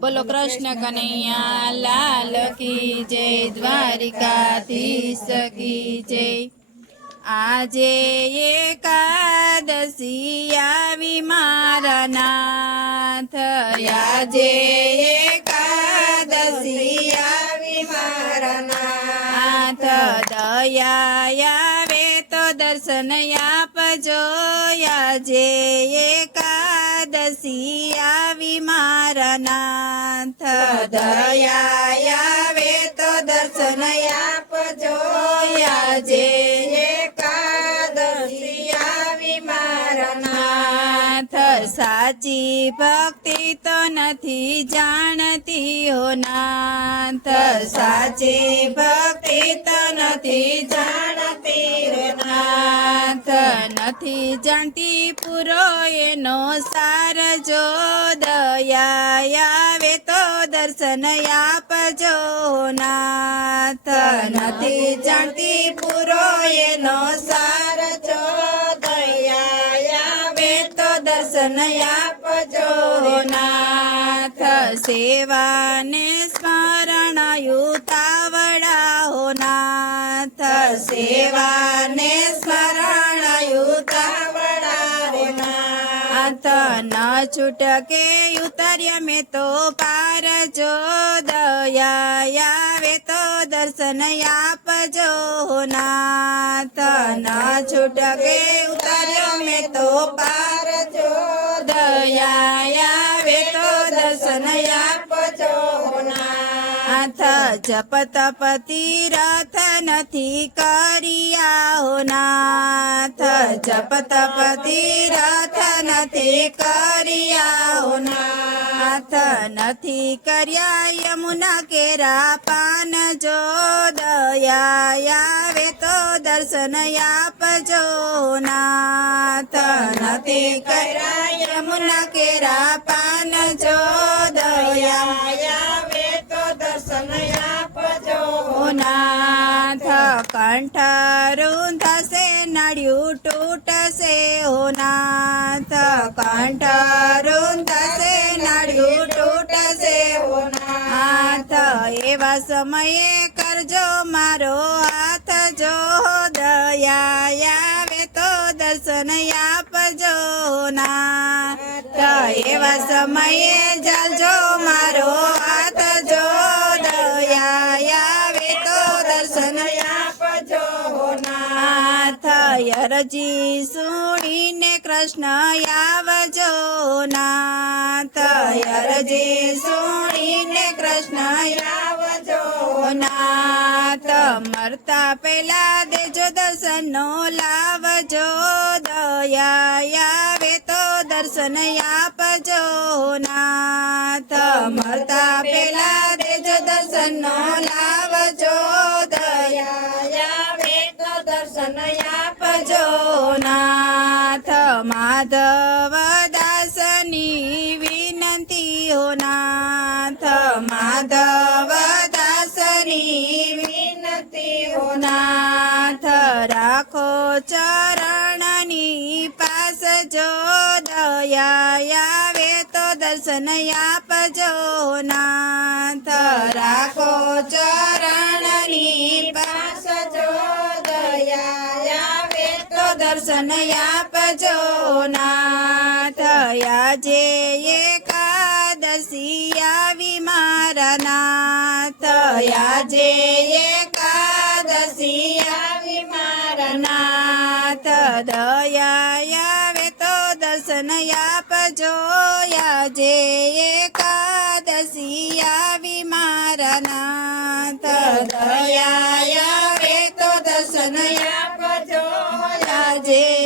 બોલો કૃષ્ણ કનૈયા લાલ કી જય દ્વારિકાધીશ કી જય. આજે એકાદશી આવી મારા નાથ. આજે એકાદશી આવી મારા નાથ. દયા આવે તો દર્શન આપજો. આજે એકાદશી આવી મારા દયા આવે તો દર્શન આપજો. આજે એકાદશી આવી મારા સાચી ભક્તિ તો નથી જાણતી હો નાથ. સાચી ભક્તિ તો નથી જાણતી. નથી જાણતી પૂરો એનો સાર જો દયા આવે તો દર્શન આપજો નાથ. નથી જાણતી પૂરો એનો સાર જો દયા આવે તો દર્શન આપજો નાથ. સેવાને સ્મરણ યુતાવડા હો નાથ. સેવાને નાથ ન છૂટકે ઉતર્યા મેં તો પાર જો દયા આવે તો દર્શન આપજો નાથ ન છૂટકે ઉતર્યો મેં તો પાર જો દયા આવે તો દર્શન આપજો જપ તપ તીરથ નથી કર્યા હો નાથ જપ તપ તીરથ નથી કર્યા હો નાથ કર્યા યમુના કેરા પાન જો દયા આવે તો દર્શન આપજો નાથ નથી કર્યા યમુના કેરા પાન જો દયા કંઠ થશે નડ્યું તૂટશે, ઓ નાથ કંઠ રૂંધશે નડ્યું તૂટશે, ઓ નાથ, એવા સમયે કરજો મારો હાથ, જો દયા આવે તો દર્શન આપજો ના એવા સમયે જલજો મારો અરજી સુણીને કૃષ્ણ આવજો નાથ. અરજી સુણીને કૃષ્ણ આવજો નાથ. મરતા પેલા દેજો દર્શન નો લાવજો દયા આવે તો દર્શન આપજો નાથ. મરતા પેલા દેજો દર્શન નો લાવજો દયા આવે તો દર્શન નાથ માધવ દાસની વિનતી હો નાથ રાખો ચરણની પાસ જો દયા આવે તો દર્શન આપજો નાથ રાખો ચરણની પાસ જો દયા આવે તો દર્શન આપજો નાથ આજે આજે એકાદશી આવી મારા નાથ દયા આવે તો દર્શન આપજો. આજે એકાદશી આવી મારા નાથ દયા આવે તો દર્શન આપજો. આજે